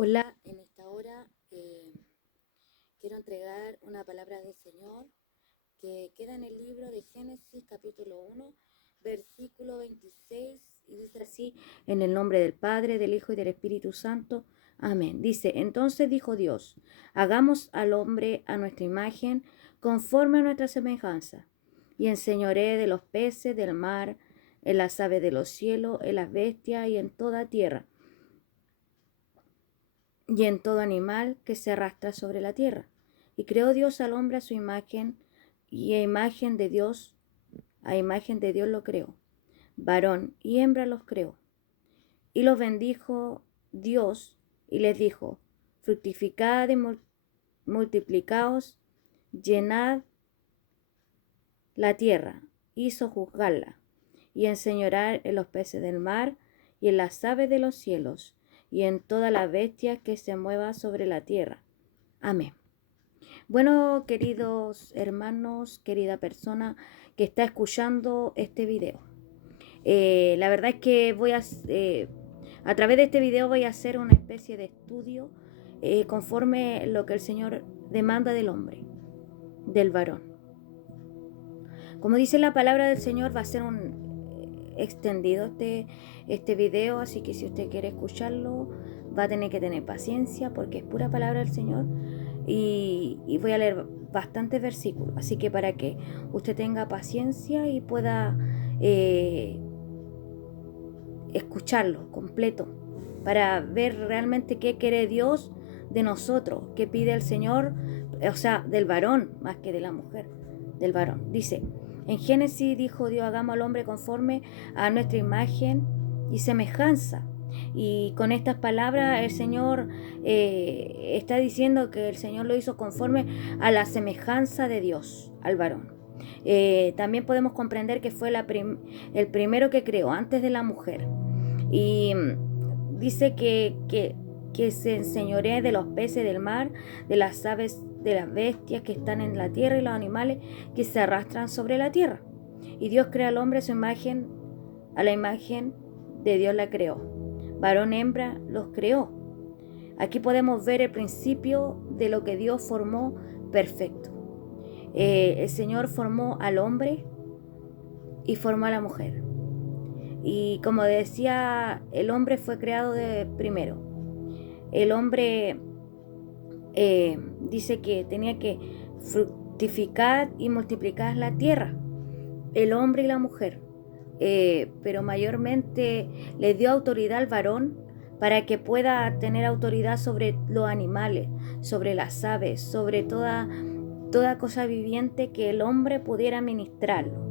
Hola, en esta hora quiero entregar una palabra del Señor que queda en el libro de Génesis capítulo 1, versículo 26 y dice así, en el nombre del Padre, del Hijo y del Espíritu Santo. Amén. Dice, entonces dijo Dios, hagamos al hombre a nuestra imagen, conforme a nuestra semejanza, y enseñoree de los peces del mar, en las aves de los cielos, en las bestias y en toda tierra y en todo animal que se arrastra sobre la tierra. Y creó Dios al hombre a su imagen, y a imagen de Dios lo creó. Varón y hembra los creó. Y los bendijo Dios y les dijo, fructificad y multiplicaos, llenad la tierra, y sojuzgadla, y enseñorar en los peces del mar, y en las aves de los cielos, y en toda la bestia que se mueva sobre la tierra. Amén. Bueno, queridos hermanos, querida persona que está escuchando este video. La verdad es que a través de este video voy a hacer una especie de estudio conforme lo que el Señor demanda del hombre, del varón. Como dice la palabra del Señor, va a ser un extendido este video, así que si usted quiere escucharlo, va a tener que tener paciencia porque es pura palabra del Señor y voy a leer bastantes versículos, así que para que usted tenga paciencia y pueda escucharlo completo, para ver realmente qué quiere Dios de nosotros, qué pide el Señor, o sea, del varón más que de la mujer, del varón. Dice, en Génesis dijo Dios, hagamos al hombre conforme a nuestra imagen y semejanza. Y con estas palabras el Señor está diciendo que el Señor lo hizo conforme a la semejanza de Dios, al varón. También podemos comprender que fue el primero que creó antes de la mujer. Y dice que se enseñorea de los peces del mar, de las aves, de las bestias que están en la tierra y los animales que se arrastran sobre la tierra. Y Dios crea al hombre a su imagen, a la imagen de Dios la creó. Varón, hembra los creó. Aquí podemos ver el principio de lo que Dios formó perfecto. El Señor formó al hombre y formó a la mujer. Y como decía, el hombre fue creado de primero. El hombre dice que tenía que fructificar y multiplicar la tierra, el hombre y la mujer. Pero mayormente le dio autoridad al varón para que pueda tener autoridad sobre los animales, sobre las aves, sobre toda cosa viviente que el hombre pudiera ministrarlo.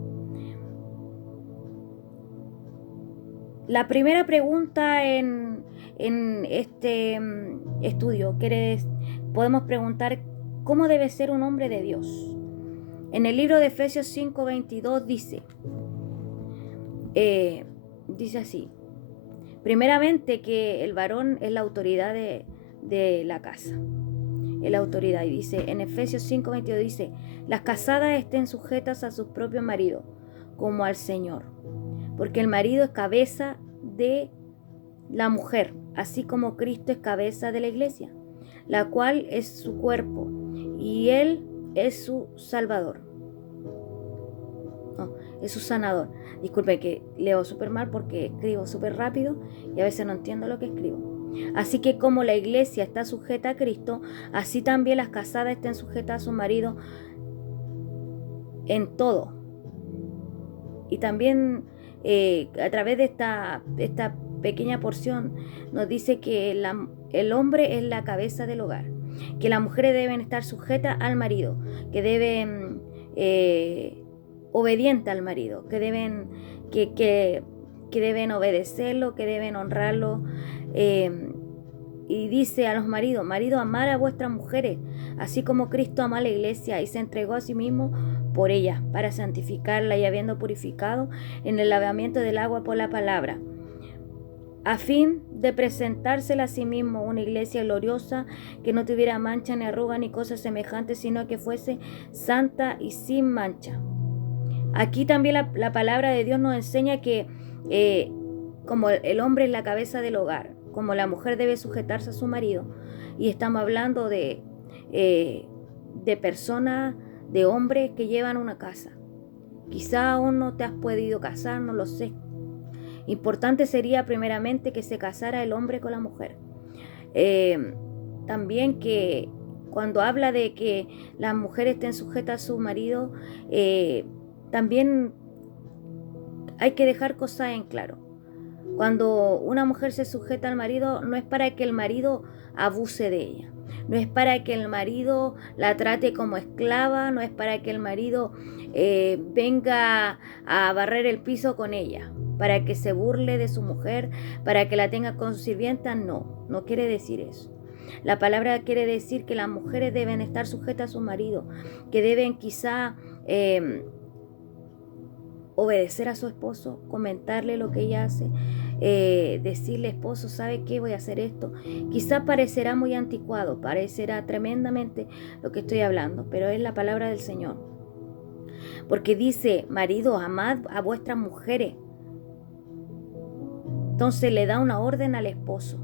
La primera pregunta en este estudio podemos preguntar cómo debe ser un hombre de Dios. En el libro de Efesios 5:22 dice así, primeramente que el varón es la autoridad de la casa, es la autoridad. Y dice, en Efesios 5:22 dice, las casadas estén sujetas a sus propios maridos, como al Señor. Porque el marido es cabeza de la mujer, así como Cristo es cabeza de la iglesia, la cual es su cuerpo, y Él es su salvador. No, es su sanador. Disculpe que leo súper mal porque escribo súper rápido y a veces no entiendo lo que escribo. Así que como la iglesia está sujeta a Cristo, así también las casadas estén sujetas a su marido en todo. Y también a través de esta pequeña porción nos dice que el hombre es la cabeza del hogar, que las mujeres deben estar sujetas al marido, que deben obedientes al marido, que deben obedecerlo, que deben honrarlo. Y dice a los maridos, amar a vuestras mujeres, así como Cristo amó a la iglesia y se entregó a sí mismo por ella, para santificarla y habiendo purificado en el lavamiento del agua por la palabra, a fin de presentársela a sí mismo una iglesia gloriosa, que no tuviera mancha ni arruga ni cosas semejantes, sino que fuese santa y sin mancha. Aquí también la palabra de Dios nos enseña que como el hombre es la cabeza del hogar, como la mujer debe sujetarse a su marido. Y estamos hablando de personas, de hombres que llevan una casa. Quizá aún no te has podido casar, no lo sé. Importante sería primeramente que se casara el hombre con la mujer. También que cuando habla de que las mujeres estén sujetas a su marido, también hay que dejar cosas en claro. Cuando una mujer se sujeta al marido, no es para que el marido abuse de ella, no es para que el marido la trate como esclava, no es para que el marido venga a barrer el piso con ella, para que se burle de su mujer, para que la tenga con su sirvienta. No quiere decir eso. La palabra quiere decir que las mujeres deben estar sujetas a su marido, que deben quizá obedecer a su esposo, comentarle lo que ella hace, decirle, esposo, ¿sabe qué? Voy a hacer esto. Quizá parecerá muy anticuado, parecerá tremendamente lo que estoy hablando, pero es la palabra del Señor. Porque dice, maridos, amad a vuestras mujeres. Entonces le da una orden al esposo,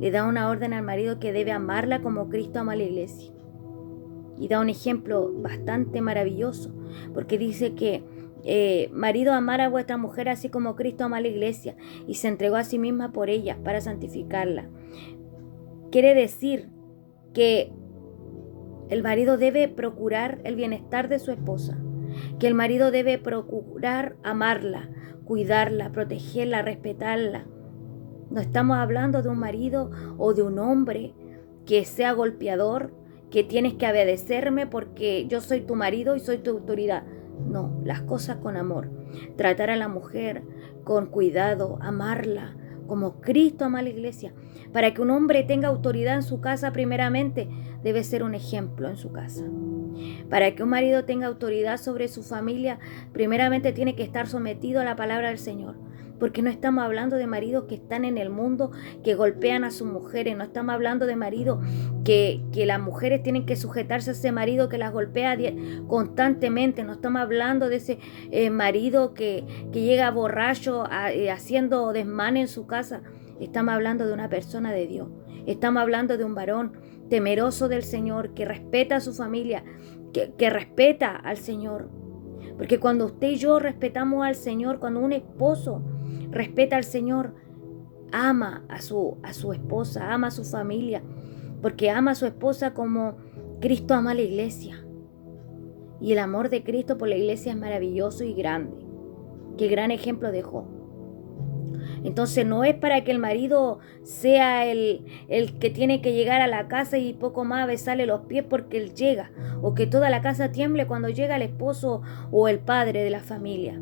le da una orden al marido que debe amarla como Cristo ama a la iglesia. Y da un ejemplo bastante maravilloso, porque dice que marido, amar a vuestra mujer así como Cristo ama a la iglesia y se entregó a sí misma por ella para santificarla. Quiere decir que el marido debe procurar el bienestar de su esposa, que el marido debe procurar amarla, cuidarla, protegerla, respetarla. No estamos hablando de un marido o de un hombre que sea golpeador, que tienes que obedecerme porque yo soy tu marido y soy tu autoridad. No, las cosas con amor. Tratar a la mujer con cuidado, amarla como Cristo ama a la iglesia. Para que un hombre tenga autoridad en su casa, primeramente debe ser un ejemplo en su casa. Para que un marido tenga autoridad sobre su familia, primeramente tiene que estar sometido a la palabra del Señor. Porque no estamos hablando de maridos que están en el mundo, que golpean a sus mujeres. No estamos hablando de maridos que las mujeres tienen que sujetarse a ese marido que las golpea constantemente. No estamos hablando de ese marido que llega borracho haciendo desmane en su casa. Estamos hablando de una persona de Dios. Estamos hablando de un varón temeroso del Señor, que respeta a su familia, que respeta al Señor. Porque cuando usted y yo respetamos al Señor, cuando un esposo respeta al Señor, ama a su esposa, ama a su familia, porque ama a su esposa como Cristo ama a la iglesia. Y el amor de Cristo por la iglesia es maravilloso y grande. Qué gran ejemplo dejó. Entonces no es para que el marido sea el que tiene que llegar a la casa y poco más besarle los pies porque él llega, o que toda la casa tiemble cuando llega el esposo o el padre de la familia.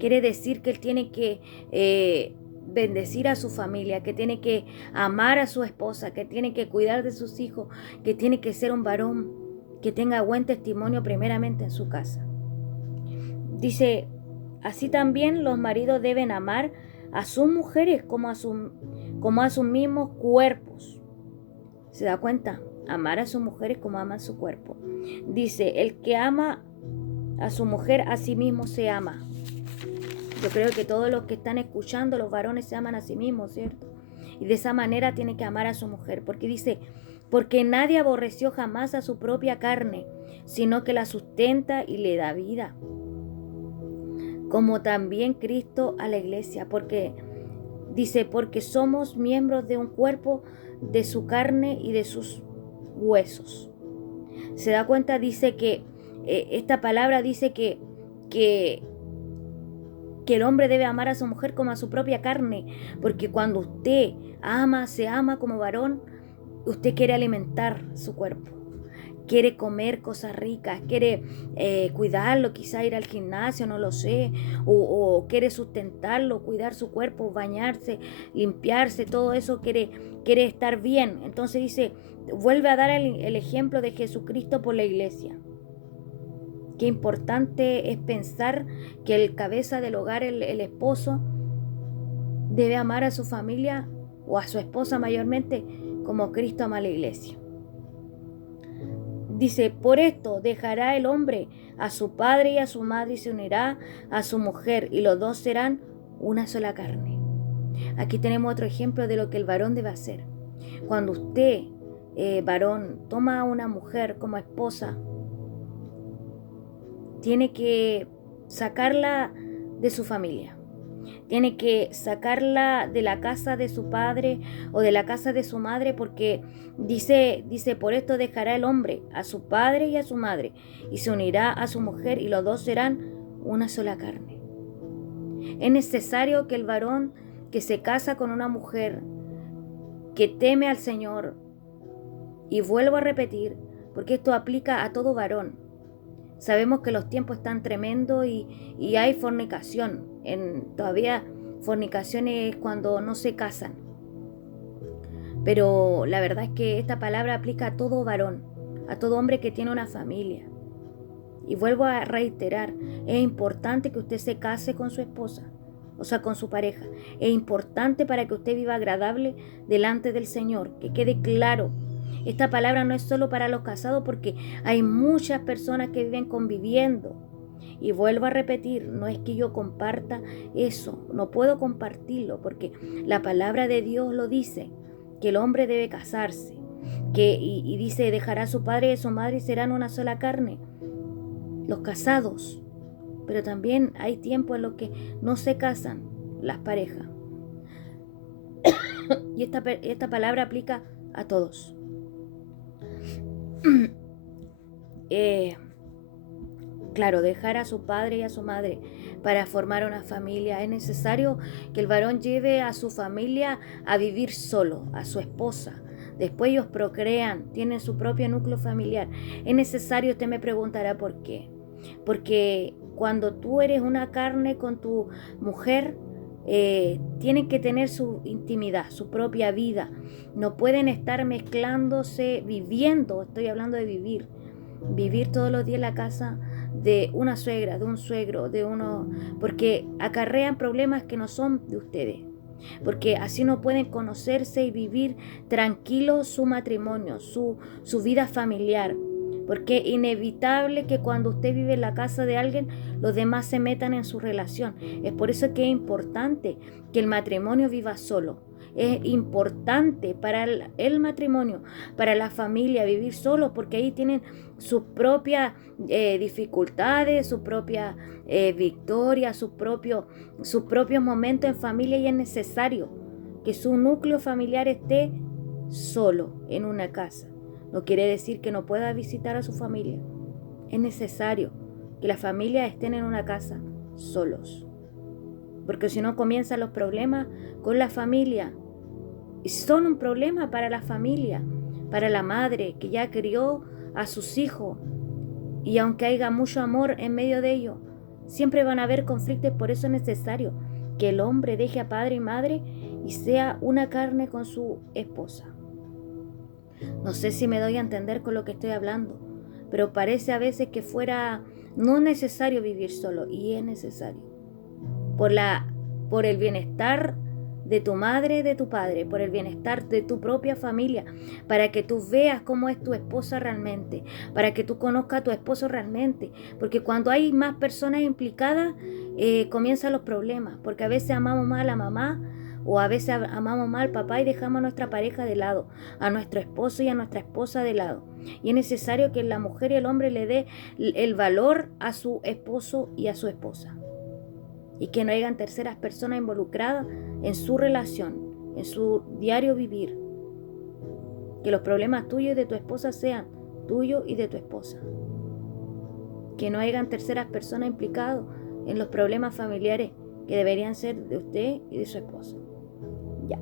Quiere decir que él tiene que bendecir a su familia, que tiene que amar a su esposa, que tiene que cuidar de sus hijos, que tiene que ser un varón que tenga buen testimonio primeramente en su casa. Dice, así también los maridos deben amar a sus mujeres como a sus mismos cuerpos. ¿Se da cuenta? Amar a sus mujeres como aman su cuerpo. Dice, el que ama a su mujer a sí mismo se ama. Yo creo que todos los que están escuchando, los varones se aman a sí mismos, ¿cierto? Y de esa manera tiene que amar a su mujer, porque dice, porque nadie aborreció jamás a su propia carne, sino que la sustenta y le da vida, como también Cristo a la iglesia, porque dice, porque somos miembros de un cuerpo, de su carne y de sus huesos. ¿Se da cuenta? Dice que esta palabra dice que el hombre debe amar a su mujer como a su propia carne, porque cuando usted se ama como varón, usted quiere alimentar su cuerpo, quiere comer cosas ricas, quiere cuidarlo, quizá ir al gimnasio, no lo sé, o quiere sustentarlo, cuidar su cuerpo, bañarse, limpiarse, todo eso quiere estar bien. Entonces dice, vuelve a dar el ejemplo de Jesucristo por la iglesia. Qué importante es pensar que el cabeza del hogar, el esposo, debe amar a su familia o a su esposa mayormente como Cristo ama a la iglesia. Dice, por esto dejará el hombre a su padre y a su madre y se unirá a su mujer y los dos serán una sola carne. Aquí tenemos otro ejemplo de lo que el varón debe hacer. Cuando usted, varón, toma a una mujer como esposa, tiene que sacarla de su familia. Tiene que sacarla de la casa de su padre o de la casa de su madre, porque dice, por esto dejará el hombre a su padre y a su madre y se unirá a su mujer y los dos serán una sola carne. Es necesario que el varón que se casa con una mujer que teme al Señor, y vuelvo a repetir, porque esto aplica a todo varón. Sabemos que los tiempos están tremendos y hay fornicación. Todavía fornicación es cuando no se casan. Pero la verdad es que esta palabra aplica a todo varón, a todo hombre que tiene una familia. Y vuelvo a reiterar, es importante que usted se case con su esposa, o sea, con su pareja. Es importante para que usted viva agradable delante del Señor, que quede claro. Esta palabra no es solo para los casados, porque hay muchas personas que viven conviviendo. Y vuelvo a repetir, no es que yo comparta eso, no puedo compartirlo, porque la palabra de Dios lo dice, que el hombre debe casarse, y dice, dejará a su padre y a su madre y serán una sola carne. Los casados, pero también hay tiempos en los que no se casan las parejas. Y esta palabra aplica a todos. Claro, dejar a su padre y a su madre para formar una familia. Es necesario que el varón lleve a su familia a vivir solo, a su esposa. Después ellos procrean, tienen su propio núcleo familiar. Es necesario, usted me preguntará por qué. Porque cuando tú eres una carne con tu mujer, tienen que tener su intimidad, su propia vida. No pueden estar mezclándose, viviendo, estoy hablando de vivir todos los días en la casa de una suegra, de un suegro, porque acarrean problemas que no son de ustedes, porque así no pueden conocerse y vivir tranquilos su matrimonio, su vida familiar, porque es inevitable que cuando usted vive en la casa de alguien, los demás se metan en su relación. Es por eso que es importante que el matrimonio viva solo. Es importante para el matrimonio, para la familia, vivir solo, porque ahí tienen sus propias dificultades, sus propias victorias, sus propios momentos en familia, y es necesario que su núcleo familiar esté solo en una casa. No quiere decir que no pueda visitar a su familia. Es necesario que las familias estén en una casa solos, porque si no comienzan los problemas con la familia. Y son un problema para la familia, para la madre que ya crió a sus hijos, y aunque haya mucho amor en medio de ellos, siempre van a haber conflictos. Por eso es necesario que el hombre deje a padre y madre y sea una carne con su esposa. No sé si me doy a entender con lo que estoy hablando, pero parece a veces que fuera no necesario vivir solo, y es necesario por el bienestar de tu madre, de tu padre, por el bienestar de tu propia familia, para que tú veas cómo es tu esposa realmente, para que tú conozcas a tu esposo realmente, porque cuando hay más personas implicadas, comienzan los problemas, porque a veces amamos más a la mamá, o a veces amamos más al papá y dejamos a nuestra pareja de lado, a nuestro esposo y a nuestra esposa de lado. Y es necesario que la mujer y el hombre le dé el valor a su esposo y a su esposa, y que no hayan terceras personas involucradas en su relación, en su diario vivir. Que los problemas tuyos y de tu esposa sean tuyos y de tu esposa. Que no hayan terceras personas implicadas en los problemas familiares que deberían ser de usted y de su esposa. Ya.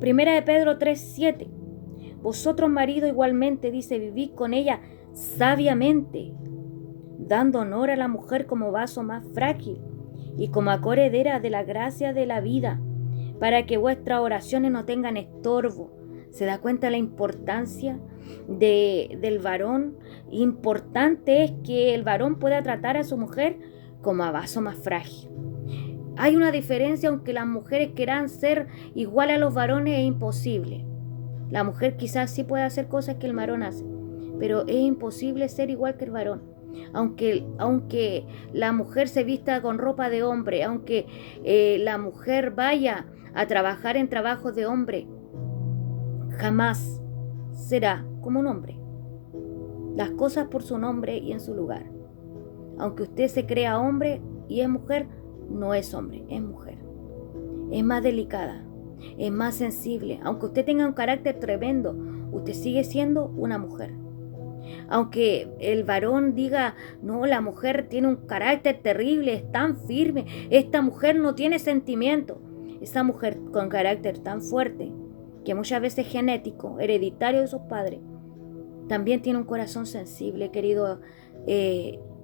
Primera de Pedro 3:7. Vosotros, marido, igualmente, dice, vivid con ella sabiamente, dando honor a la mujer como vaso más frágil y como acoheredera de la gracia de la vida, para que vuestras oraciones no tengan estorbo. ¿Se da cuenta la importancia del varón? Importante es que el varón pueda tratar a su mujer como a vaso más frágil. Hay una diferencia, aunque las mujeres quieran ser igual a los varones, es imposible. La mujer quizás sí puede hacer cosas que el varón hace, pero es imposible ser igual que el varón. Aunque la mujer se vista con ropa de hombre, aunque la mujer vaya a trabajar en trabajos de hombre, jamás será como un hombre. Las cosas por su nombre y en su lugar. Aunque usted se crea hombre y es mujer, no es hombre, es mujer. Es más delicada, es más sensible. Aunque usted tenga un carácter tremendo, usted sigue siendo una mujer. Aunque el varón diga, no, la mujer tiene un carácter terrible, es tan firme, esta mujer no tiene sentimiento. Esa mujer con carácter tan fuerte, que muchas veces es genético, hereditario de sus padres, también tiene un corazón sensible, querido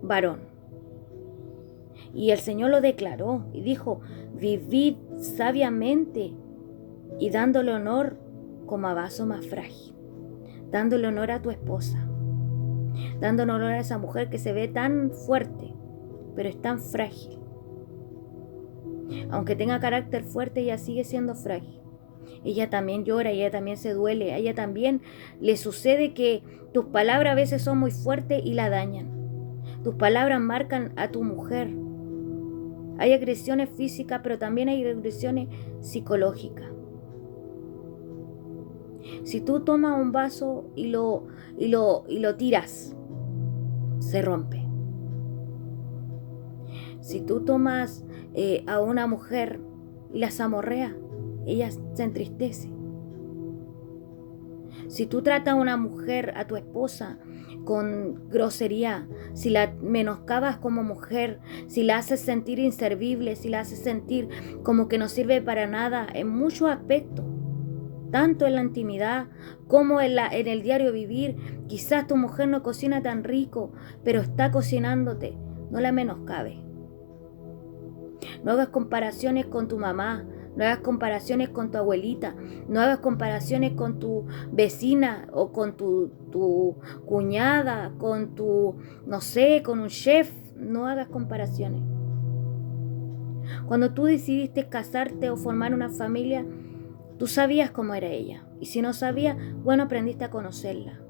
varón. Y el Señor lo declaró y dijo, vivid sabiamente y dándole honor como a vaso más frágil, dándole honor a tu esposa, dándole honor a esa mujer que se ve tan fuerte, pero es tan frágil. Aunque tenga carácter fuerte, ella sigue siendo frágil. Ella también llora, ella también se duele, a ella también le sucede que tus palabras a veces son muy fuertes y la dañan. Tus palabras marcan a tu mujer. Hay agresiones físicas, pero también hay agresiones psicológicas. Si tú tomas un vaso y lo tiras, se rompe. Si tú tomas a una mujer y la zamorreas, ella se entristece. Si tú tratas a una mujer, a tu esposa, con grosería, si la menoscabas como mujer, si la haces sentir inservible, si la haces sentir como que no sirve para nada en muchos aspectos, tanto en la intimidad como en el diario vivir, quizás tu mujer no cocina tan rico, pero está cocinándote, no la menoscabes. No hagas comparaciones con tu mamá, no hagas comparaciones con tu abuelita, no hagas comparaciones con tu vecina o con tu cuñada, con tu, no sé, con un chef. No hagas comparaciones. Cuando tú decidiste casarte o formar una familia, tú sabías cómo era ella. Y si no sabías, bueno, aprendiste a conocerla.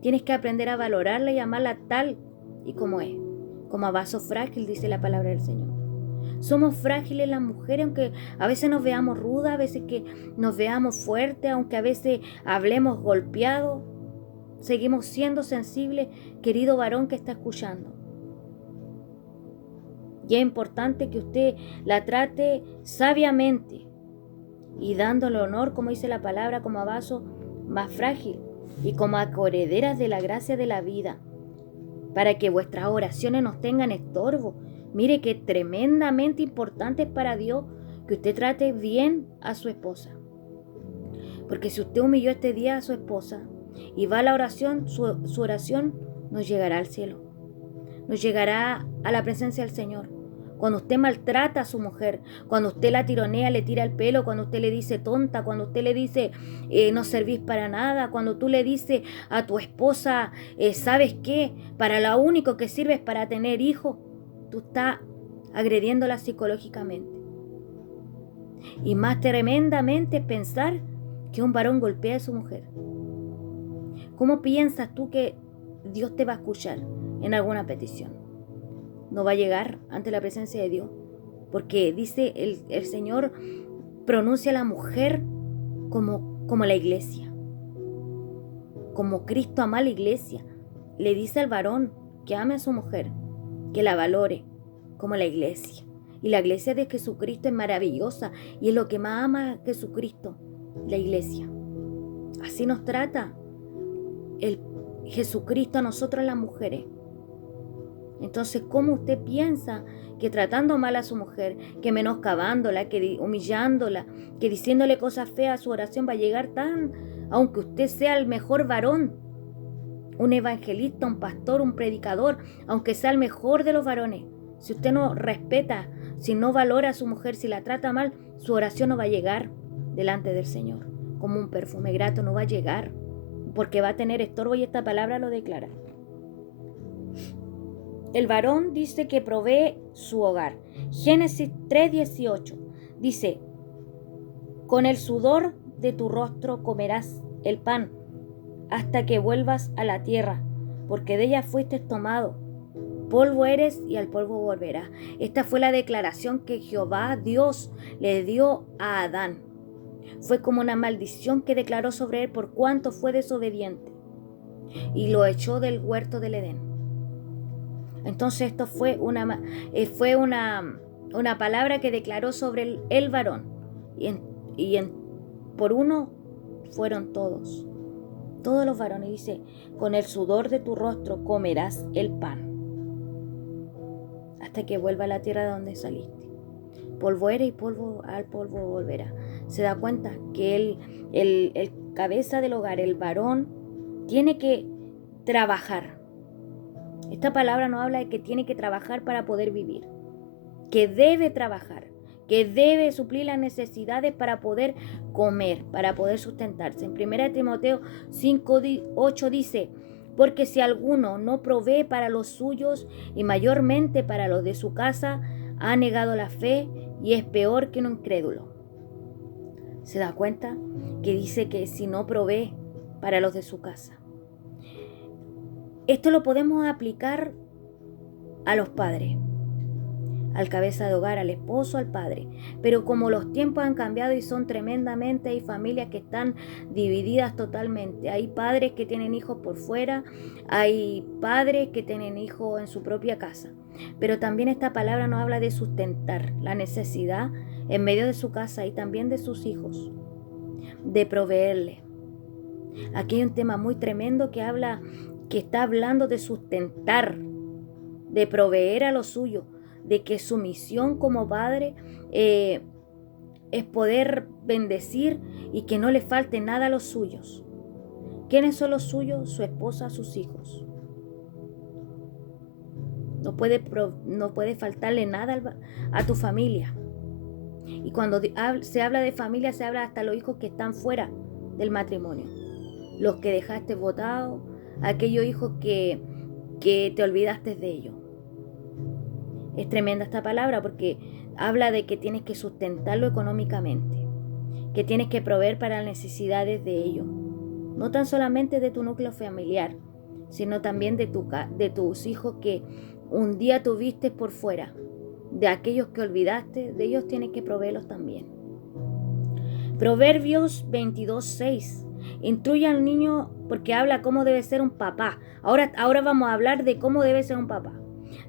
Tienes que aprender a valorarla y amarla tal y como es. Como a vaso frágil, dice la palabra del Señor. Somos frágiles las mujeres, aunque a veces nos veamos rudas, a veces que nos veamos fuertes, aunque a veces hablemos golpeados. Seguimos siendo sensibles, querido varón que está escuchando. Y es importante que usted la trate sabiamente y dándole honor, como dice la palabra, como a vaso más frágil y como a correderas de la gracia de la vida, para que vuestras oraciones no tengan estorbo. Mire que tremendamente importante es para Dios que usted trate bien a su esposa. Porque si usted humilló este día a su esposa y va a la oración, su oración nos llegará al cielo. Nos llegará a la presencia del Señor. Cuando usted maltrata a su mujer, cuando usted la tironea, le tira el pelo, cuando usted le dice tonta, cuando usted le dice no servís para nada, cuando tú le dices a tu esposa, ¿sabes qué? Para lo único que sirve es para tener hijos, tú estás agrediéndola psicológicamente. Y más tremendamente es pensar que un varón golpea a su mujer. ¿Cómo piensas tú que Dios te va a escuchar en alguna petición? No va a llegar ante la presencia de Dios, porque dice el Señor, pronuncia a la mujer como la iglesia, como Cristo ama a la iglesia. Le dice al varón que ame a su mujer, que la valore como la iglesia. Y la iglesia de Jesucristo es maravillosa y es lo que más ama a Jesucristo, la iglesia. Así nos trata el Jesucristo a nosotras las mujeres. Entonces, ¿cómo usted piensa que tratando mal a su mujer, que menoscabándola, que humillándola, que diciéndole cosas feas, su oración va a llegar tan, aunque usted sea el mejor varón, un evangelista, un pastor, un predicador, aunque sea el mejor de los varones, si usted no respeta, si no valora a su mujer, si la trata mal, su oración no va a llegar delante del Señor. Como un perfume grato no va a llegar, porque va a tener estorbo y esta palabra lo declara. El varón dice que provee su hogar. Génesis 3:18 dice, con el sudor de tu rostro comerás el pan hasta que vuelvas a la tierra, porque de ella fuiste tomado. Polvo eres y al polvo volverás. Esta fue la declaración que Jehová Dios le dio a Adán. Fue como una maldición que declaró sobre él por cuanto fue desobediente y lo echó del huerto del Edén. Entonces esto fue una palabra que declaró sobre el varón por uno fueron todos los varones. Dice, con el sudor de tu rostro comerás el pan hasta que vuelva a la tierra de donde saliste. Polvo eres y polvo al polvo volverá. Se da cuenta que el cabeza del hogar, el varón, tiene que trabajar. Esta palabra nos habla de que tiene que trabajar para poder vivir, que debe trabajar, que debe suplir las necesidades para poder comer, para poder sustentarse. En 1 Timoteo 5:8 dice, porque si alguno no provee para los suyos y mayormente para los de su casa, ha negado la fe y es peor que un incrédulo. ¿Se da cuenta? Que dice que si no provee para los de su casa. Esto lo podemos aplicar a los padres, al cabeza de hogar, al esposo, al padre. Pero como los tiempos han cambiado y son tremendamente, hay familias que están divididas totalmente. Hay padres que tienen hijos por fuera, hay padres que tienen hijos en su propia casa. Pero también esta palabra nos habla de sustentar la necesidad en medio de su casa y también de sus hijos, de proveerle. Aquí hay un tema muy tremendo que está hablando de sustentar, de proveer a lo suyo, de que su misión como padre es poder bendecir y que no le falte nada a los suyos. ¿Quiénes son los suyos? Su esposa, sus hijos. No puede faltarle nada a tu familia. Y cuando se habla de familia, se habla hasta los hijos que están fuera del matrimonio. Los que dejaste botados, aquellos hijos que te olvidaste de ellos. Es tremenda esta palabra porque habla de que tienes que sustentarlo económicamente, que tienes que proveer para las necesidades de ellos. No tan solamente de tu núcleo familiar, sino también de tus hijos que un día tuviste por fuera. De aquellos que olvidaste, de ellos tienes que proveerlos también. Proverbios 22:6. Instruye al niño porque habla cómo debe ser un papá. Ahora vamos a hablar de cómo debe ser un papá.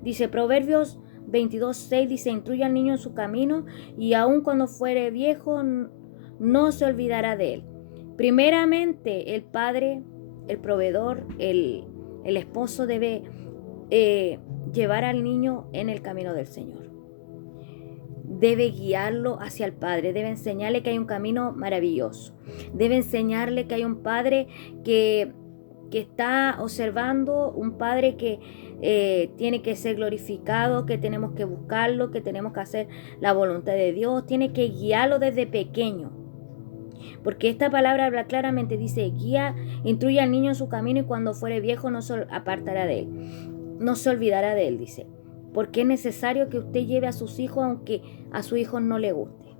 Dice Proverbios 22:6, dice, instruye al niño en su camino y aun cuando fuere viejo no se olvidará de él. Primeramente, el padre, el proveedor, el esposo debe llevar al niño en el camino del Señor. Debe guiarlo hacia el Padre, debe enseñarle que hay un camino maravilloso, debe enseñarle que hay un Padre que está observando, un Padre que tiene que ser glorificado, que tenemos que buscarlo, que tenemos que hacer la voluntad de Dios, tiene que guiarlo desde pequeño. Porque esta palabra habla claramente, dice, guía, instruye al niño en su camino y cuando fuere viejo no se apartará de él, no se olvidará de él, dice. Porque es necesario que usted lleve a sus hijos aunque a sus hijos no le guste.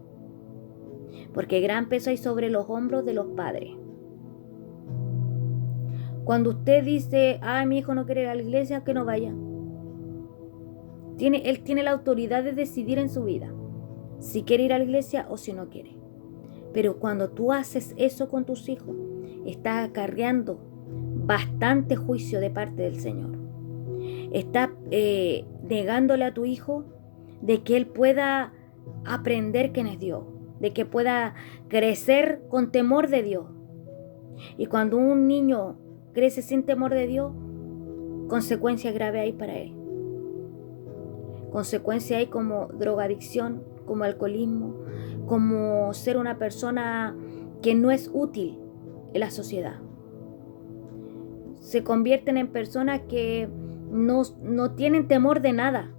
Porque gran peso hay sobre los hombros de los padres. Cuando usted dice, mi hijo no quiere ir a la iglesia, que no vaya. Él tiene la autoridad de decidir en su vida si quiere ir a la iglesia o si no quiere. Pero cuando tú haces eso con tus hijos, estás acarreando bastante juicio de parte del Señor. Estás negándole a tu hijo de que él pueda aprender quién es Dios, de que pueda crecer con temor de Dios. Y cuando un niño crece sin temor de Dios, consecuencias graves hay para él. Consecuencias hay como drogadicción, como alcoholismo, como ser una persona que no es útil en la sociedad. Se convierten en personas que no tienen temor de nada.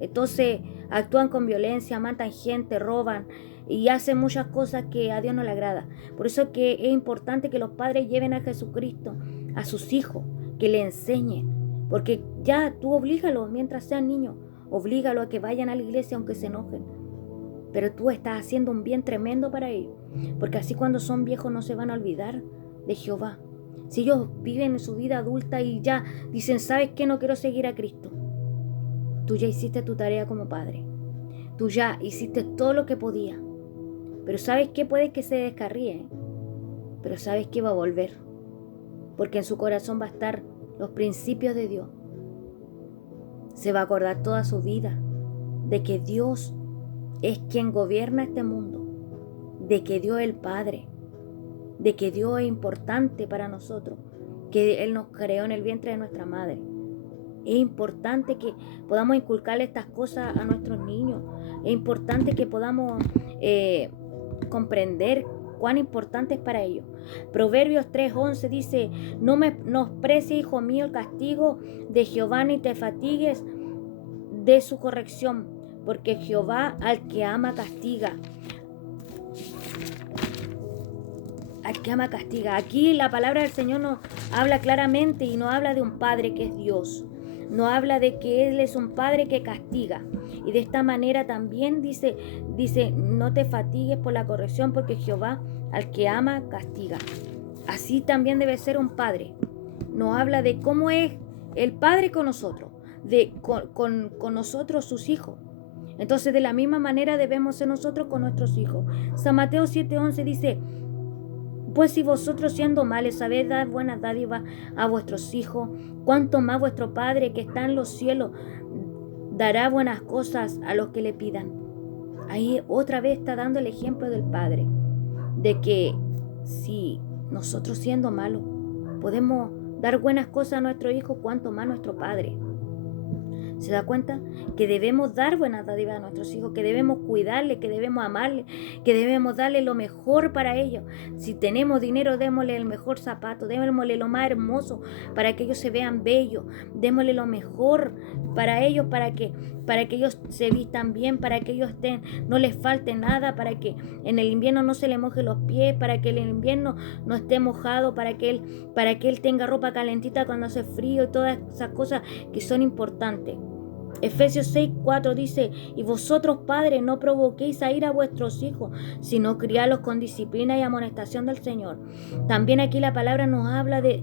Entonces actúan con violencia, matan gente, roban y hacen muchas cosas que a Dios no le agrada. Por eso que es importante que los padres lleven a Jesucristo a sus hijos, que le enseñen. Porque ya tú oblígalos mientras sean niños, oblígalos a que vayan a la iglesia aunque se enojen. Pero tú estás haciendo un bien tremendo para ellos, porque así cuando son viejos no se van a olvidar de Jehová, Si ellos viven su vida adulta y ya dicen, ¿sabes qué? No quiero seguir a Cristo. Tú ya hiciste tu tarea como padre. Tú ya hiciste todo lo que podías. Pero ¿sabes qué? Puede que se descarríe. Pero ¿sabes qué? Va a volver. Porque en su corazón va a estar los principios de Dios. Se va a acordar toda su vida de que Dios es quien gobierna este mundo. De que Dios es el Padre. De que Dios es importante para nosotros. Que Él nos creó en el vientre de nuestra madre. Es importante que podamos inculcarle estas cosas a nuestros niños. Es importante que podamos comprender cuán importante es para ellos. Proverbios 3:11 dice, no menosprecies, hijo mío, el castigo de Jehová, ni te fatigues de su corrección, porque Jehová al que ama castiga. Al que ama castiga. Aquí la palabra del Señor nos habla claramente y nos habla de un Padre que es Dios. No habla de que Él es un Padre que castiga. Y de esta manera también dice, no te fatigues por la corrección, porque Jehová al que ama castiga. Así también debe ser un Padre. Nos habla de cómo es el Padre con nosotros, con nosotros sus hijos. Entonces de la misma manera debemos ser nosotros con nuestros hijos. San Mateo 7:11 dice, pues si vosotros siendo males sabéis dar buenas dádivas a vuestros hijos, cuánto más vuestro Padre que está en los cielos dará buenas cosas a los que le pidan. Ahí otra vez está dando el ejemplo del Padre, de que si nosotros siendo malos podemos dar buenas cosas a nuestro hijo, cuánto más nuestro Padre. ¿Se da cuenta? Que debemos dar buenas dádivas a nuestros hijos, que debemos cuidarles, que debemos amarles, que debemos darle lo mejor para ellos. Si tenemos dinero, démosle el mejor zapato, démosle lo más hermoso para que ellos se vean bellos, démosle lo mejor para ellos, para que ellos se vistan bien, para que ellos no les falte nada, para que en el invierno no se le moje los pies, para que el invierno no esté mojado, para que él tenga ropa calentita cuando hace frío y todas esas cosas que son importantes. Efesios 6:4 dice, y vosotros padres no provoquéis a ir a vuestros hijos, sino criarlos con disciplina y amonestación del Señor. También aquí la palabra nos habla de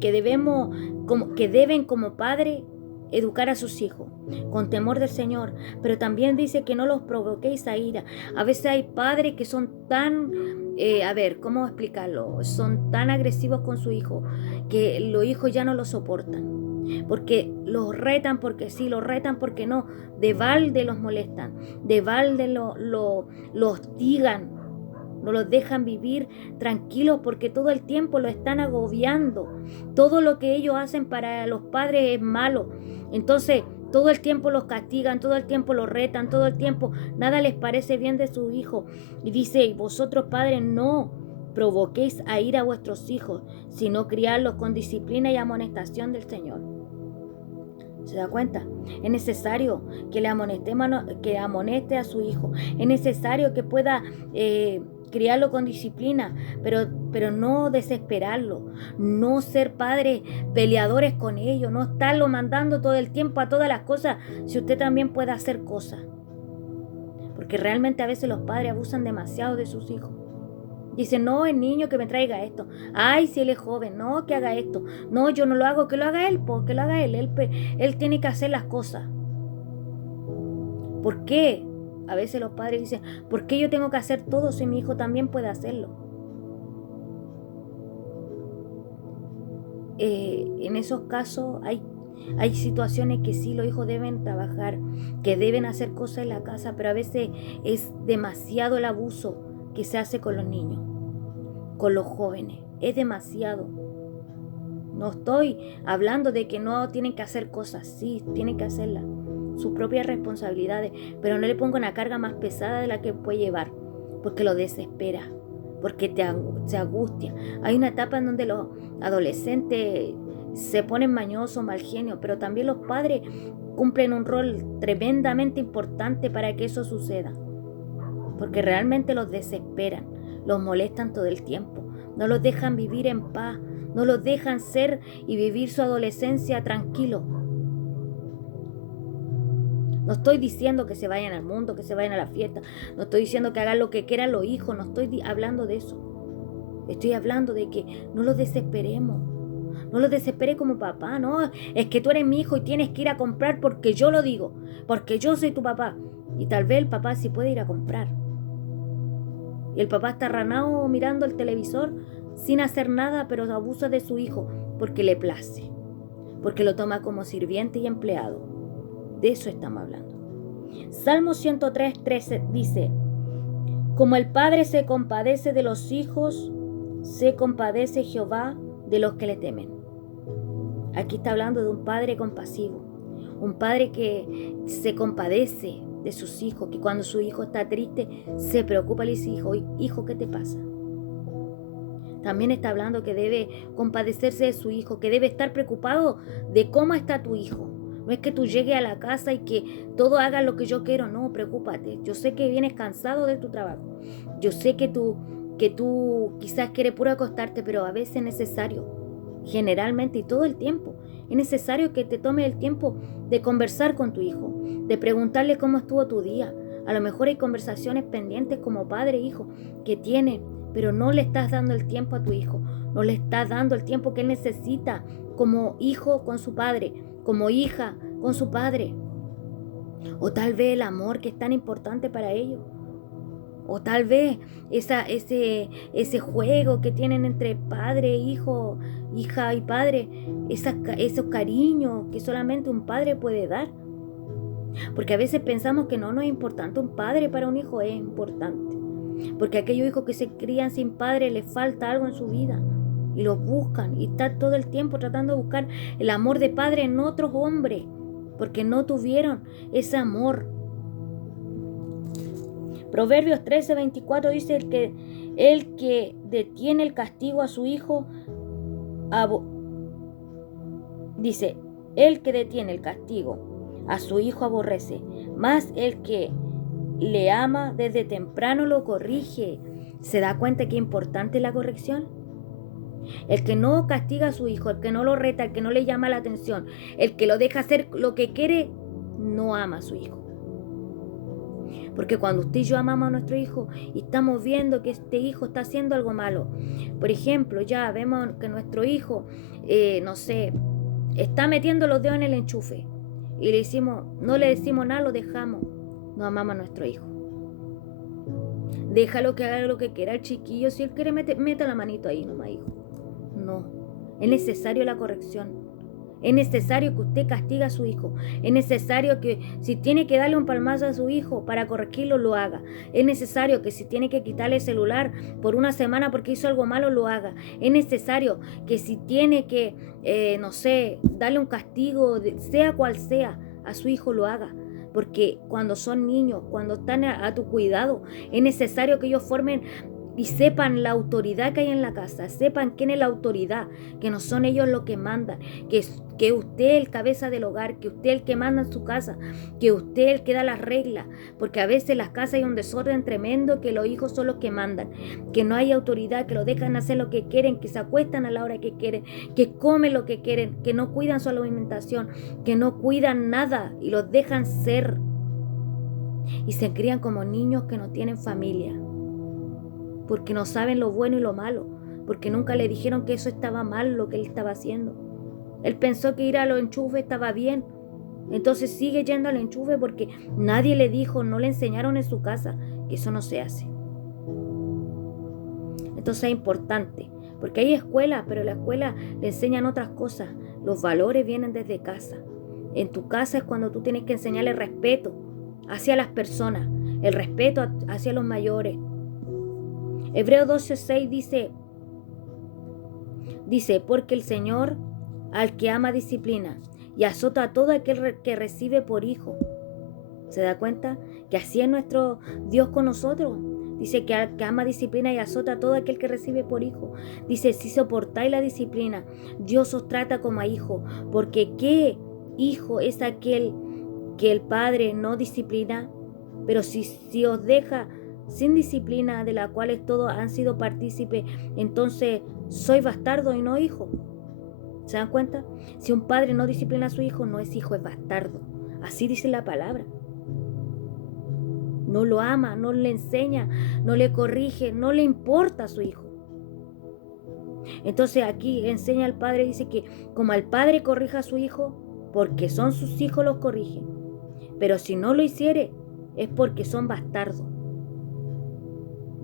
que deben como padres educar a sus hijos con temor del Señor, pero también dice que no los provoquéis a ira. A veces hay padres que son tan, ¿cómo explicarlo? Son tan agresivos con su hijo que los hijos ya no lo soportan. Porque los retan porque sí, los retan porque no, de balde los molestan, de balde lo hostigan, no los dejan vivir tranquilos porque todo el tiempo lo están agobiando. Todo lo que ellos hacen para los padres es malo. Entonces, todo el tiempo los castigan, todo el tiempo los retan, todo el tiempo nada les parece bien de sus hijos. Y dice, vosotros padres no provoquéis a ir a vuestros hijos, sino criarlos con disciplina y amonestación del Señor. ¿Se da cuenta? Es necesario que que amoneste a su hijo. Es necesario que pueda criarlo con disciplina, pero no desesperarlo. No ser padres peleadores con ellos. No estarlo mandando todo el tiempo a todas las cosas, si usted también puede hacer cosas. Porque realmente a veces los padres abusan demasiado de sus hijos. Dicen, no, el niño que me traiga esto. Ay, si él es joven, no, que haga esto. No, yo no lo hago, que lo haga él, que lo haga él. Él tiene que hacer las cosas. ¿Por qué? A veces los padres dicen, ¿por qué yo tengo que hacer todo si mi hijo también puede hacerlo? En esos casos hay situaciones que sí los hijos deben trabajar, que deben hacer cosas en la casa, pero a veces es demasiado el abuso que se hace con los niños, con los jóvenes. Es demasiado. No estoy hablando de que no tienen que hacer cosas, sí, tienen que hacerlas, sus propias responsabilidades, pero no le pongo una carga más pesada de la que puede llevar, porque lo desespera, porque se angustia. Hay una etapa en donde los adolescentes se ponen mañosos, mal genio, pero también los padres cumplen un rol tremendamente importante para que eso suceda, porque realmente los desesperan, los molestan todo el tiempo, no los dejan vivir en paz, no los dejan ser y vivir su adolescencia tranquilo. No estoy diciendo que se vayan al mundo, que se vayan a la fiesta, no estoy diciendo que hagan lo que quieran los hijos, no estoy hablando de eso. Estoy hablando de que no los desesperemos. No los desesperes como papá, no. Es que tú eres mi hijo y tienes que ir a comprar porque yo lo digo, porque yo soy tu papá. Y tal vez el papá sí puede ir a comprar. Y el papá está ranado mirando el televisor sin hacer nada, pero abusa de su hijo porque le place, porque lo toma como sirviente y empleado. De eso estamos hablando. Salmo 103:13 dice: como el padre se compadece de los hijos, se compadece Jehová de los que le temen. Aquí está hablando de un padre compasivo, un padre que se compadece de sus hijos, que cuando su hijo está triste se preocupa y le dice: hijo, ¿qué te pasa? También está hablando que debe compadecerse de su hijo, que debe estar preocupado de cómo está tu hijo. No es que tú llegues a la casa y que todo haga lo que yo quiero, no, preocúpate. Yo sé que vienes cansado de tu trabajo, yo sé que tú quizás quieres puro acostarte, pero a veces es necesario, generalmente y todo el tiempo, es necesario que te tomes el tiempo de conversar con tu hijo, de preguntarle cómo estuvo tu día. A lo mejor hay conversaciones pendientes como padre e hijo que tienen, pero no le estás dando el tiempo a tu hijo, no le estás dando el tiempo que él necesita como hijo con su padre, como hija con su padre. O tal vez el amor que es tan importante para ellos. O tal vez ese juego que tienen entre padre, hijo, hija y padre, esos cariños que solamente un padre puede dar. Porque a veces pensamos que no es importante un padre para un hijo, es importante. Porque a aquellos hijos que se crían sin padre les falta algo en su vida y los buscan y están todo el tiempo tratando de buscar el amor de padre en otros hombres porque no tuvieron ese amor. Proverbios 13:24 dice: el que detiene el castigo a su hijo, dice, el que detiene el castigo a su hijo aborrece, mas el que le ama desde temprano lo corrige. ¿Se da cuenta qué importante es la corrección? El que no castiga a su hijo, el que no lo reta, el que no le llama la atención, el que lo deja hacer lo que quiere, no ama a su hijo. Porque cuando usted y yo amamos a nuestro hijo y estamos viendo que este hijo está haciendo algo malo, por ejemplo, ya vemos que nuestro hijo, no sé, está metiendo los dedos en el enchufe y no le decimos nada, lo dejamos, no amamos a nuestro hijo. Déjalo que haga lo que quiera el chiquillo, si él quiere meta la manito ahí nomás, hijo. No, es necesario la corrección. Es necesario que usted castigue a su hijo. Es necesario que si tiene que darle un palmazo a su hijo para corregirlo, lo haga. Es necesario que si tiene que quitarle el celular por una semana porque hizo algo malo, lo haga. Es necesario que si tiene que, no sé, darle un castigo, sea cual sea, a su hijo, lo haga. Porque cuando son niños, cuando están a tu cuidado, es necesario que ellos formen y sepan la autoridad que hay en la casa, sepan quién es la autoridad, que no son ellos los que mandan, que usted es el cabeza del hogar, que usted es el que manda en su casa, que usted es el que da las reglas, porque a veces en las casas hay un desorden tremendo, que los hijos son los que mandan, que no hay autoridad, que los dejan hacer lo que quieren, que se acuestan a la hora que quieren, que comen lo que quieren, que no cuidan su alimentación, que no cuidan nada y los dejan ser. Y se crían como niños que no tienen familia, porque no saben lo bueno y lo malo, porque nunca le dijeron que eso estaba mal lo que él estaba haciendo. Él pensó que ir a los enchufes estaba bien, entonces sigue yendo al enchufe porque nadie le dijo, no le enseñaron en su casa que eso no se hace. Entonces es importante, porque hay escuelas, pero en la escuela le enseñan otras cosas. Los valores vienen desde casa. En tu casa es cuando tú tienes que enseñarle respeto hacia las personas, el respeto hacia los mayores. Hebreos 12:6 dice, porque el Señor al que ama disciplina y azota a todo aquel que recibe por hijo. ¿Se da cuenta? Que así es nuestro Dios con nosotros. Dice que al que ama disciplina y azota a todo aquel que recibe por hijo. Dice, si soportáis la disciplina, Dios os trata como a hijo, porque ¿qué hijo es aquel que el Padre no disciplina? Pero si os deja sin disciplina, de la cual todos han sido partícipes, entonces sois bastardo y no hijo. ¿Se dan cuenta? Si un padre no disciplina a su hijo, no es hijo, es bastardo. Así dice la palabra. No lo ama, no le enseña, no le corrige, no le importa a su hijo. Entonces aquí enseña al padre, dice que como al padre corrija a su hijo, porque son sus hijos los corrigen. Pero si no lo hiciere, es porque son bastardos.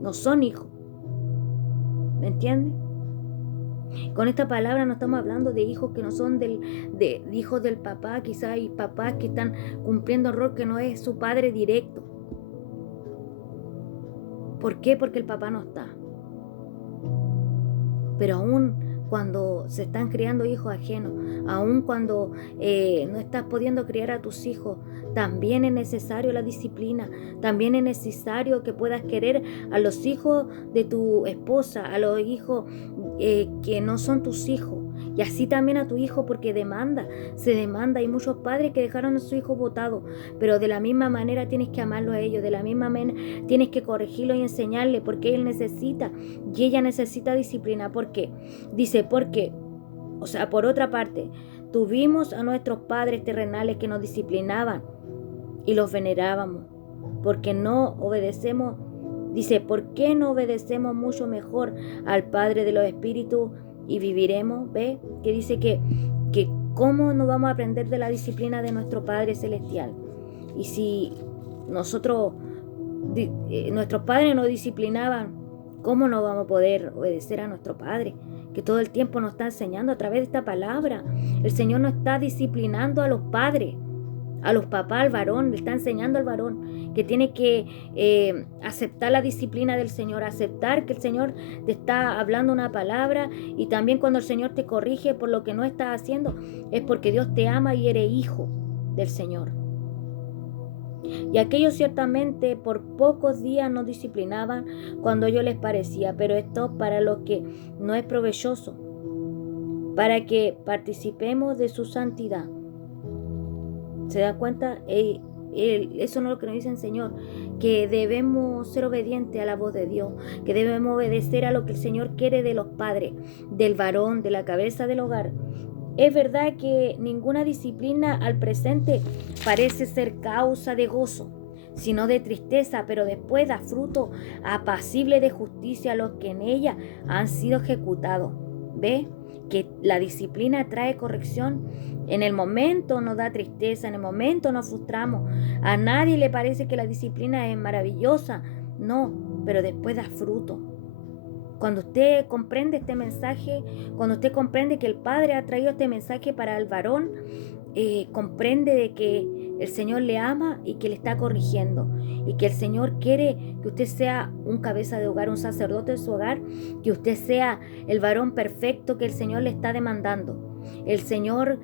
No son hijos. ¿Me entiendes? Con esta palabra no estamos hablando de hijos que no son de hijos del papá. Quizás hay papás que están cumpliendo un rol que no es su padre directo. ¿Por qué? Porque el papá no está. Pero aún cuando se están criando hijos ajenos, aún cuando no estás pudiendo criar a tus hijos, también es necesario la disciplina, también es necesario que puedas querer a los hijos de tu esposa, a los hijos que no son tus hijos, y así también a tu hijo, porque se demanda. Hay muchos padres que dejaron a su hijo botado, pero de la misma manera tienes que amarlo a ellos, de la misma manera tienes que corregirlo y enseñarle, porque él necesita y ella necesita disciplina. ¿Por qué? Dice, porque, o sea, por otra parte, tuvimos a nuestros padres terrenales que nos disciplinaban y los venerábamos, porque no obedecemos. Dice, ¿por qué no obedecemos mucho mejor al Padre de los Espíritus y viviremos? ¿Ve? Que dice que cómo no vamos a aprender de la disciplina de nuestro Padre Celestial. Y si nuestros padres nos disciplinaban, ¿cómo no vamos a poder obedecer a nuestro Padre? Que todo el tiempo nos está enseñando a través de esta palabra. El Señor nos está disciplinando a los padres, a los papás, al varón. Le está enseñando al varón que tiene que aceptar la disciplina del Señor, aceptar que el Señor te está hablando una palabra, y también cuando el Señor te corrige por lo que no estás haciendo, es porque Dios te ama y eres hijo del Señor. Y aquellos ciertamente por pocos días nos disciplinaban cuando a ellos les parecía, pero esto para los que no es provechoso, para que participemos de su santidad. ¿Se da cuenta? Eso no es lo que nos dice el Señor, que debemos ser obedientes a la voz de Dios, que debemos obedecer a lo que el Señor quiere de los padres, del varón, de la cabeza del hogar. Es verdad que ninguna disciplina al presente parece ser causa de gozo, sino de tristeza, pero después da fruto apacible de justicia a los que en ella han sido ejecutados. ¿Ve? Que la disciplina trae corrección. En el momento nos da tristeza, en el momento nos frustramos. A nadie le parece que la disciplina es maravillosa, no, pero después da fruto. Cuando usted comprende este mensaje, cuando usted comprende que el Padre ha traído este mensaje para el varón, comprende de que el Señor le ama y que le está corrigiendo, y que el Señor quiere que usted sea un cabeza de hogar, un sacerdote de su hogar, que usted sea el varón perfecto que el Señor le está demandando. El Señor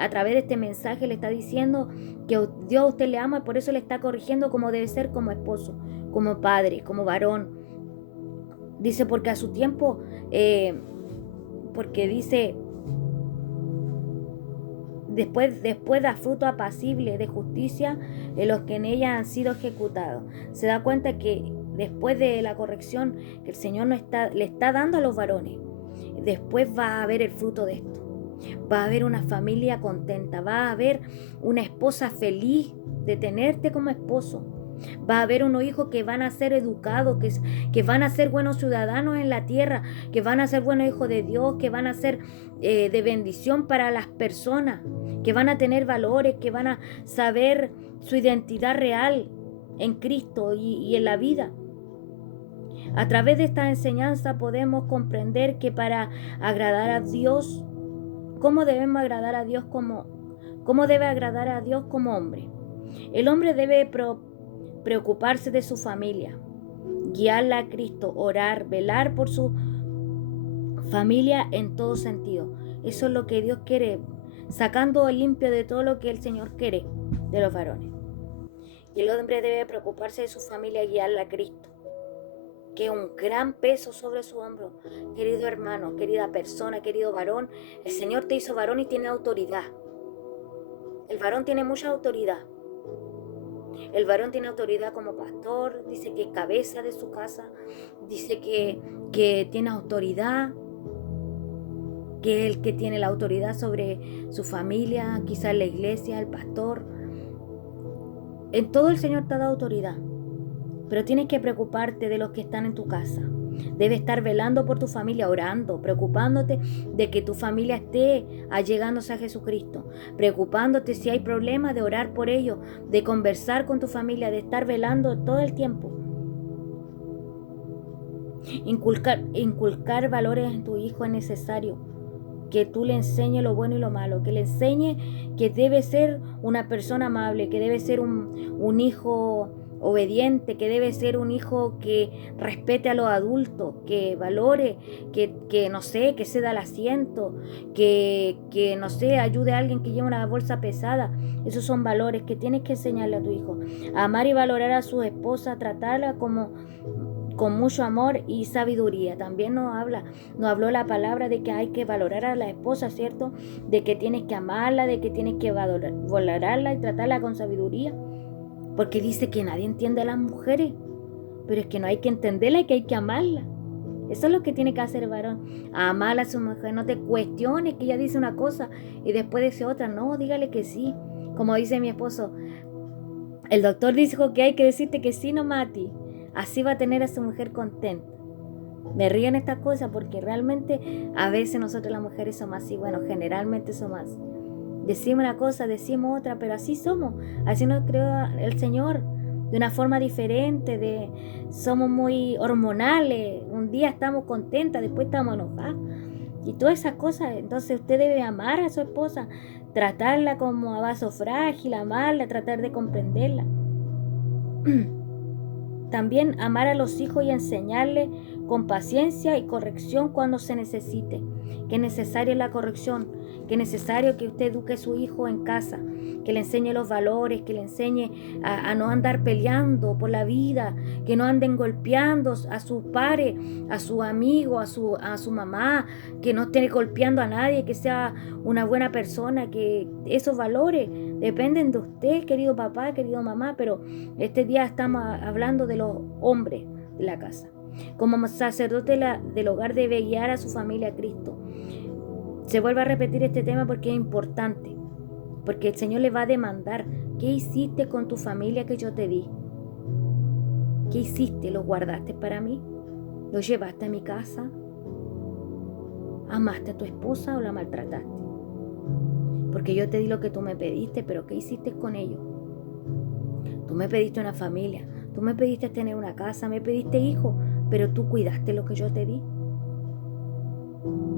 a través de este mensaje le está diciendo que Dios a usted le ama y por eso le está corrigiendo como debe ser, como esposo, como padre, como varón. Dice, porque a su tiempo, porque dice, después da fruto apacible de justicia en los que en ella han sido ejecutados. Se da cuenta que después de la corrección que el Señor le está dando a los varones, después va a haber el fruto de esto. Va a haber una familia contenta, va a haber una esposa feliz de tenerte como esposo. Va a haber unos hijos que van a ser educados, que van a ser buenos ciudadanos en la tierra, que van a ser buenos hijos de Dios, que van a ser de bendición para las personas, que van a tener valores, que van a saber su identidad real en Cristo y en la vida. A través de esta enseñanza podemos comprender que para agradar a Dios, ¿cómo debemos agradar a Dios cómo debe agradar a Dios como hombre? El hombre debe preocuparse de su familia, guiarla a Cristo, orar, velar por su familia en todo sentido. Eso es lo que Dios quiere, sacando limpio de todo lo que el Señor quiere de los varones. Y el hombre debe preocuparse de su familia y guiarla a Cristo, que es un gran peso sobre su hombro. Querido hermano, querida persona, querido varón, el Señor te hizo varón y tiene autoridad. El varón tiene mucha autoridad. El varón tiene autoridad como pastor, dice que es cabeza de su casa, dice que tiene autoridad, que es el que tiene la autoridad sobre su familia, quizás la iglesia, el pastor. En todo el Señor te ha dado autoridad, pero tienes que preocuparte de los que están en tu casa. Debes estar velando por tu familia, orando, preocupándote de que tu familia esté allegándose a Jesucristo, preocupándote si hay problemas, de orar por ellos, de conversar con tu familia, de estar velando todo el tiempo. Inculcar valores en tu hijo es necesario. Que tú le enseñes lo bueno y lo malo, que le enseñes que debe ser una persona amable, que debe ser un hijo obediente, que debe ser un hijo que respete a los adultos, que valore, que no sé, que ceda el asiento, que no sé, ayude a alguien que lleva una bolsa pesada. Esos son valores que tienes que enseñarle a tu hijo. Amar y valorar a su esposa, tratarla como con mucho amor y sabiduría. También nos habló la palabra de que hay que valorar a la esposa, ¿cierto? De que tienes que amarla, de que tienes que valorarla y tratarla con sabiduría. Porque dice que nadie entiende a las mujeres, pero es que no hay que entenderla y que hay que amarla. Eso es lo que tiene que hacer el varón, amar a su mujer. No te cuestiones que ella dice una cosa y después dice otra. No, dígale que sí. Como dice mi esposo, el doctor dijo que hay que decirte que sí nomás a ti. Así va a tener a su mujer contenta. Me río en estas cosas porque realmente a veces nosotros las mujeres somos así. Bueno, generalmente somos así. Decimos una cosa, decimos otra, pero así somos. Así nos creó el Señor. De una forma diferente. Somos muy hormonales. Un día estamos contentas, después estamos enojadas. Y todas esas cosas. Entonces usted debe amar a su esposa. Tratarla como a vaso frágil, amarla, tratar de comprenderla. También amar a los hijos y enseñarles con paciencia y corrección cuando se necesite. Que es necesaria la corrección, que es necesario que usted eduque a su hijo en casa, que le enseñe los valores, que le enseñe a no andar peleando por la vida, que no anden golpeando a sus pares, a su amigo, a su mamá, que no esté golpeando a nadie, que sea una buena persona, que esos valores dependen de usted, querido papá, querido mamá, pero este día estamos hablando de los hombres de la casa. Como sacerdote del hogar debe guiar a su familia a Cristo. Se vuelve a repetir este tema porque es importante, porque el Señor le va a demandar: ¿qué hiciste con tu familia que yo te di? ¿Qué hiciste? ¿Lo guardaste para mí? ¿Lo llevaste a mi casa? ¿Amaste a tu esposa o la maltrataste? Porque yo te di lo que tú me pediste, pero ¿qué hiciste con ello? Tú me pediste una familia, tú me pediste tener una casa, me pediste hijos, pero tú cuidaste lo que yo te di.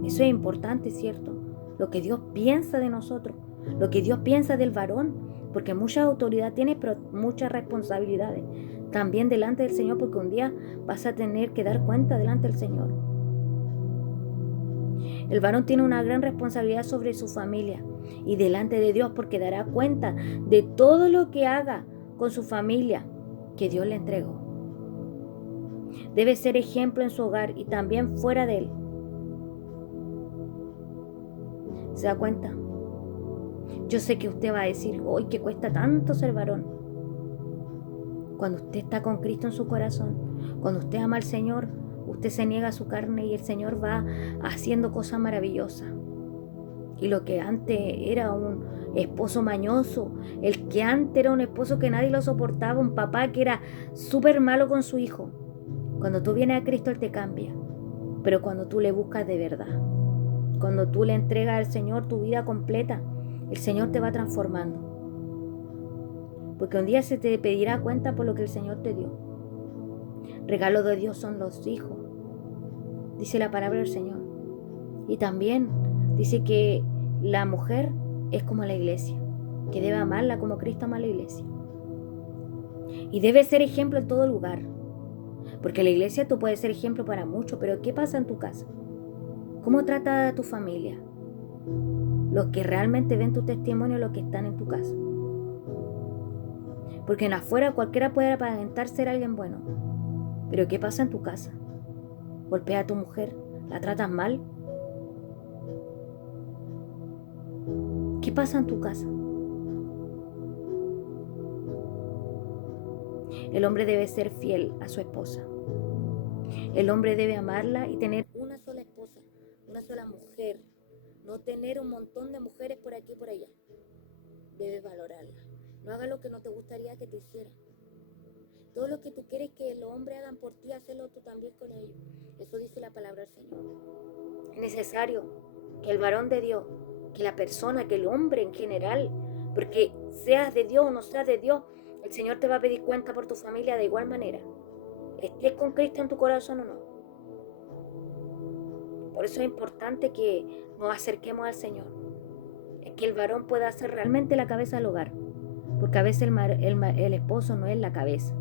Eso es importante, ¿cierto? Lo que Dios piensa de nosotros, lo que Dios piensa del varón, porque mucha autoridad tiene, pero muchas responsabilidades también delante del Señor, porque un día vas a tener que dar cuenta delante del Señor. El varón tiene una gran responsabilidad sobre su familia y delante de Dios, porque dará cuenta de todo lo que haga con su familia que Dios le entregó. Debe ser ejemplo en su hogar y también fuera de él. ¿Se da cuenta? Yo sé que usted va a decir: hoy que cuesta tanto ser varón. Cuando usted está con Cristo en su corazón, cuando usted ama al Señor, usted se niega a su carne y el Señor va haciendo cosas maravillosas. Y lo que antes era un esposo mañoso, el que antes era un esposo que nadie lo soportaba, un papá que era súper malo con su hijo, cuando tú vienes a Cristo Él te cambia. Pero cuando tú le buscas de verdad, cuando tú le entregas al Señor tu vida completa, el Señor te va transformando. Porque un día se te pedirá cuenta por lo que el Señor te dio. Regalo de Dios son los hijos, dice la palabra del Señor. Y también dice que la mujer es como la iglesia, que debe amarla como Cristo ama a la iglesia. Y debe ser ejemplo en todo lugar. Porque la iglesia tú puedes ser ejemplo para muchos, pero ¿qué pasa en tu casa? ¿Cómo trata a tu familia? Los que realmente ven tu testimonio, los que están en tu casa. Porque en afuera cualquiera puede aparentar ser alguien bueno. Pero ¿qué pasa en tu casa? ¿Golpea a tu mujer? ¿La tratas mal? ¿Qué pasa en tu casa? El hombre debe ser fiel a su esposa. El hombre debe amarla y tener una sola esposa, una sola mujer. No tener un montón de mujeres por aquí y por allá. Debes valorarla. No hagas lo que no te gustaría que te hicieran. Todo lo que tú quieres que los hombres hagan por ti, hazlo tú también con ellos. Eso dice la palabra del Señor. Es necesario que el varón de Dios, que la persona, que el hombre en general, porque seas de Dios o no seas de Dios, el Señor te va a pedir cuenta por tu familia de igual manera. Estés con Cristo en tu corazón o no. Por eso es importante que nos acerquemos al Señor. Es que el varón pueda ser realmente la cabeza del hogar. Porque a veces el esposo no es la cabeza.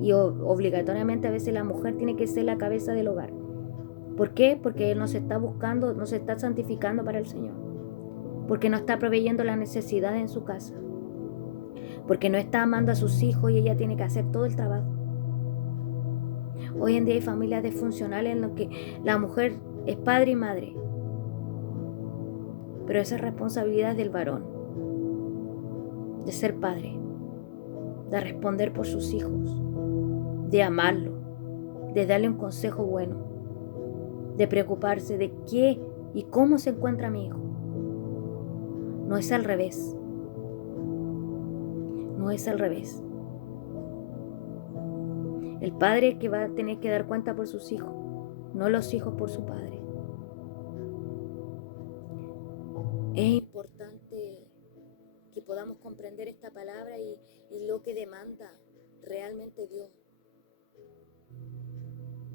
Y obligatoriamente a veces la mujer tiene que ser la cabeza del hogar. ¿Por qué? Porque él no se está buscando, no se está santificando para el Señor. Porque no está proveyendo las necesidades en su casa. Porque no está amando a sus hijos y ella tiene que hacer todo el trabajo. Hoy en día hay familias disfuncionales en las que la mujer es padre y madre. Pero esa es responsabilidad del varón. De ser padre. De responder por sus hijos. De amarlo. De darle un consejo bueno. De preocuparse de qué y cómo se encuentra mi hijo. No es al revés. No es al revés. El padre que va a tener que dar cuenta por sus hijos, no los hijos por su padre. Es importante que podamos comprender esta palabra y lo que demanda realmente Dios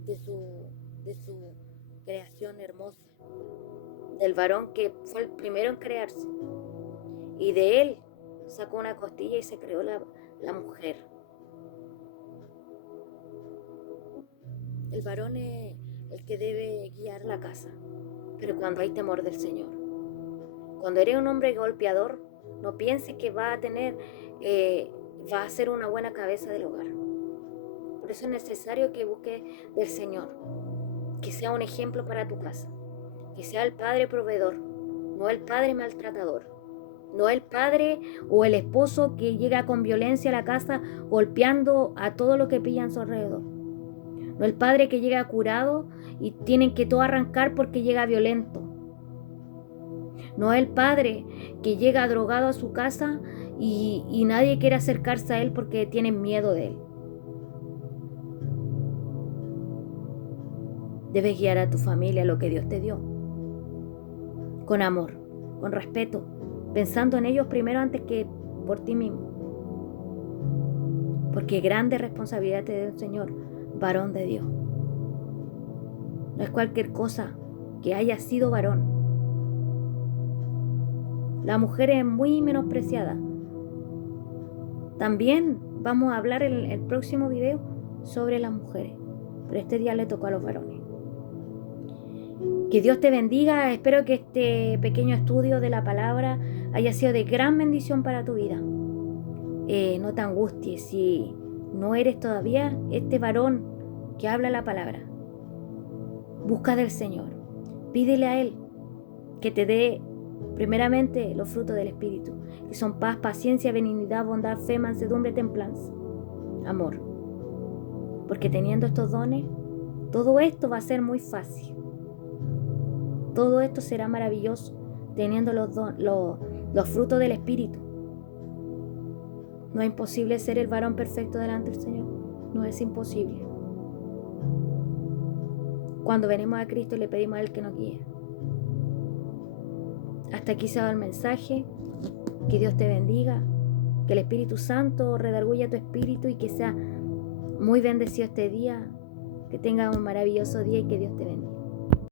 de su creación hermosa, del varón que fue el primero en crearse, y de él sacó una costilla y se creó la mujer. El varón es el que debe guiar la casa, pero cuando hay temor del Señor. Cuando eres un hombre golpeador, no pienses que va a ser una buena cabeza del hogar. Por eso es necesario que busques del Señor, que sea un ejemplo para tu casa, que sea el padre proveedor, no el padre maltratador, no el padre o el esposo que llega con violencia a la casa golpeando a todo lo que pilla a su alrededor. No el padre que llega curado y tienen que todo arrancar porque llega violento. No el padre que llega drogado a su casa y nadie quiere acercarse a él porque tienen miedo de él. Debes guiar a tu familia lo que Dios te dio. Con amor, con respeto, pensando en ellos primero antes que por ti mismo. Porque grande responsabilidad te dio el Señor, varón de Dios. No es cualquier cosa que haya sido varón. La mujer es muy menospreciada. También vamos a hablar en el próximo video sobre las mujeres, pero este día le tocó a los varones. Que Dios te bendiga. Espero que este pequeño estudio de la palabra haya sido de gran bendición para tu vida. No te angusties si no eres todavía este varón que habla la palabra. Busca del Señor. Pídele a Él que te dé primeramente los frutos del Espíritu, que son paz, paciencia, benignidad, bondad, fe, mansedumbre, templanza, amor. Porque teniendo estos dones, todo esto va a ser muy fácil. Todo esto será maravilloso teniendo los frutos del Espíritu. No es imposible ser el varón perfecto delante del Señor. No es imposible. Cuando venimos a Cristo y le pedimos a Él que nos guíe. Hasta aquí se ha dado el mensaje. Que Dios te bendiga. Que el Espíritu Santo redarguya tu espíritu y que sea muy bendecido este día. Que tengas un maravilloso día y que Dios te bendiga.